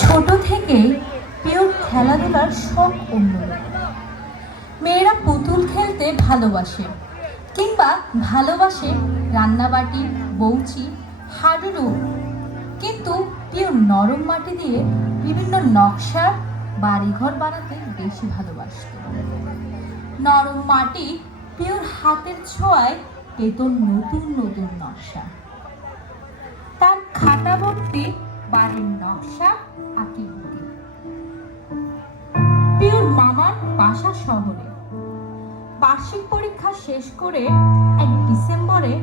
ছোট থেকেই পিওর খেলাধুলার শখ অন্যরকম মেয়েরা পুতুল খেলতে ভালোবাসে কিংবা ভালোবাসে রান্নাবাটি, বৌচি, হাডুডু। কিন্তু পিওর নরম মাটি দিয়ে বিভিন্ন নকশা বাড়িঘর বানাতে বেশি ভালোবাসত। নরম মাটি পিওর হাতের ছোঁয়ায় পেত নতুন নতুন নকশা। তার খাতা ভর্তি বাড়ির নকশা আঁকি পিওর মামার বাসা শহরে। বার্ষিক পরীক্ষা শেষ করে এক ডিসেম্বরে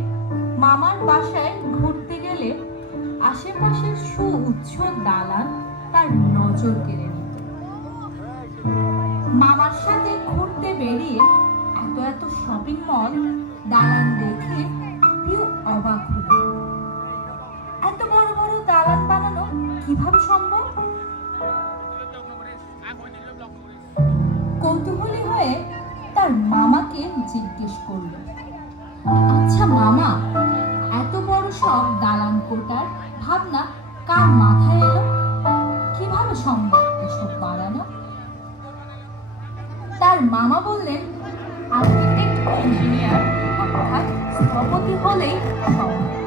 মামার বাসায় ঘুরতে গেলে আশেপাশের সুউচ্চ দালান তার নজর কেড়ে নিত। মামার সাথে ঘুরতে বেরিয়ে এত এত শপিং মল দালান দেখে কীভাবে সম্ভব? কৌতূহলী হয়ে তার মামাকে জিজ্ঞেস করল আচ্ছা মামা, এত বড় সব দালান কোটার ভাবনা কার মাথায় এলো? কীভাবে সম্ভব এসব বানানো তার মামা বললেন, আর্কিটেক্ট ইঞ্জিনিয়ার, অর্থাৎ স্থপতি হলেই সম্ভব।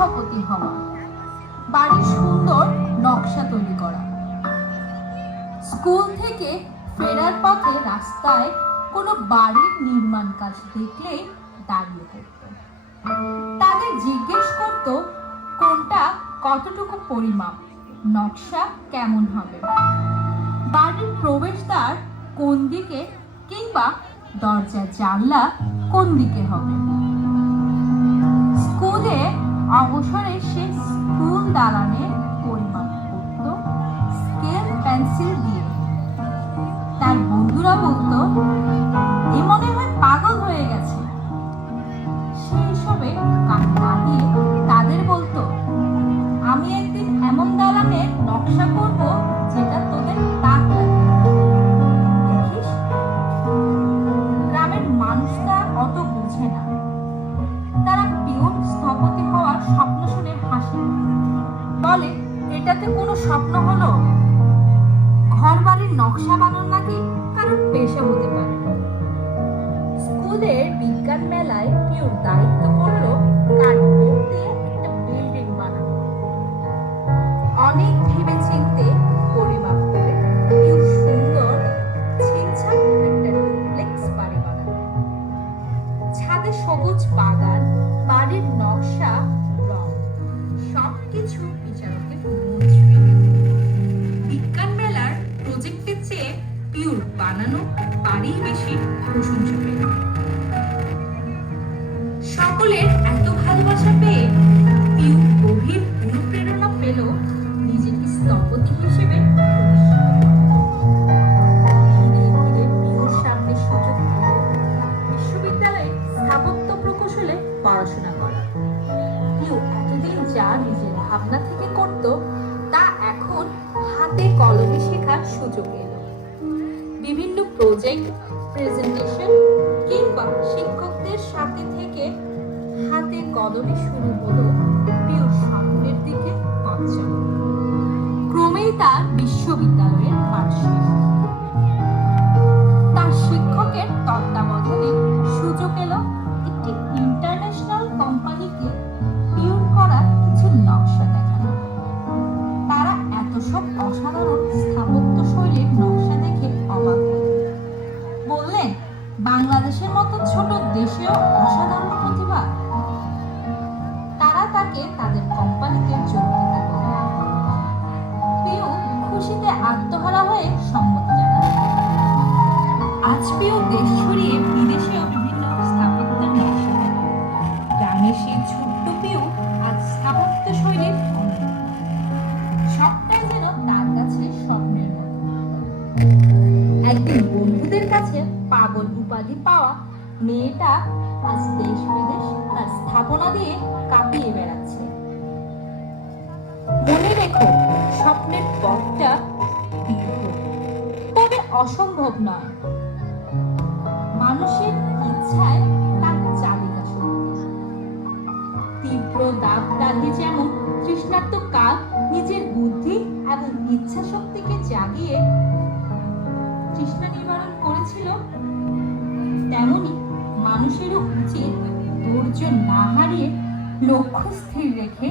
স্থপতি হওয়া। বাড়ির সুন্দর নকশা তৈরি করা। স্কুল থেকে ফেরার পথে রাস্তায় কোনো বাড়ির নির্মাণ কাজ দেখলেই দাঁড়িয়ে পড়ত। তাদের জিজ্ঞেস করত, কোনটা কতটুকু পরিমাপ? নকশা কেমন হবে? বাড়ির প্রবেশদ্বার কোন দিকে কিংবা দরজা জানলা কোন দিকে হবে? এটাতে কোনো স্বপ্ন হলো? ঘর বাড়ির নকশা বানানো নাকি কারণ পেশা হতে পারে স্কুলের বিজ্ঞান মেলায় পিওর দায়িত্ব বাড়ি বেশি প্রশংসা পেল। সকলের এত ভালোবাসা পেয়ে পিউ গভীর অনুপ্রেরণা পেল নিজেকে স্থপতি হিসেবে পড়াশোনা এতদিন যা নিজের ভাবনা থেকে করত, তা এখন হাতে কলমে শেখার সুযোগ এলো। বিভিন্ন প্রজেক্ট প্রেজেন্টেশন কিংবা শিক্ষকদের সাথে থেকে হাতে কদমে শুরু হলো প্রিয় স্বপ্নের দিকে পথ ক্রমেই তার বিশ্ববিদ্যালয়ের পাঠ তার শিক্ষকের তত্ত্বাবধানে সুযোগ এলো বাংলাদেশের মতো ছোট দেশেও অসাধারণ প্রতিভা। তারা তাকে তাদের কোম্পানিতে যোগ দিতে পিউ খুশিতে আত্মহারা হয়ে সম্মতি মেয়েটা আজ দেশ বিদেশ তার স্থাপনা দিয়ে কাঁপিয়ে বেড়াচ্ছে। মনে রেখো, স্বপ্নের পথটা তবে অসম্ভব নয়। মানুষের ইচ্ছায় তার চালিকা শক্তি। তীব্র দাগ দাগে যেমন তৃষ্ণার্ত কাক নিজের বুদ্ধি এবং ইচ্ছা শক্তিকে জাগিয়ে তৃষ্ণা নিবারণ করেছিল, তেমনি মানুষেরও উচিত ধৈর্য না হারিয়ে লক্ষ্য স্থির রেখে